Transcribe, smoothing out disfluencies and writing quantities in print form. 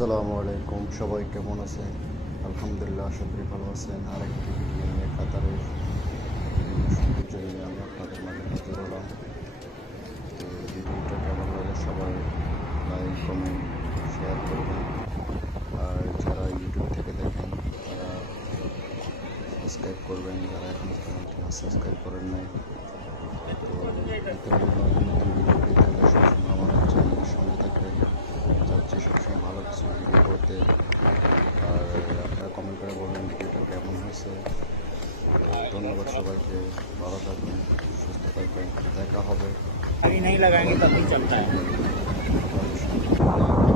আসসালামু আলাইকুম, সবাই কেমন আছেন? আলহামদুলিল্লাহ, আশা করি ভালো আছেন। আরেকটি ভিডিও নিয়ে কাতারের বিভিন্ন সৌন্দর্য নিয়ে আমি আপনাদের মাঝে হাজির হলাম। তো ভিডিওটা কেমন লাগে সবাই লাইক, কমেন্ট, শেয়ার করবেন। আর যারা ইউটিউব থেকে দেখেন তারা সাবস্ক্রাইব করবেন, যারা এখনও চ্যানেলটি সাবস্ক্রাইব করেন নাই। তো নতুন নতুন ভিডিও পেতে হলে সবসময় আমার চ্যানেলের সঙ্গে থাকবেন। চাচ্ছি সবসময় ভালো কিছু ভিডিও করতে। আর আপনারা কমেন্ট করে বলবেন ভিডিওটা কেমন হয়েছে। ধন্যবাদ সবাইকে, ভালো থাকবেন, সুস্থ থাকবেন, দেখা হবে। अभी नहीं लगाएंगे तभी चलता है। আপনাদের সঙ্গে।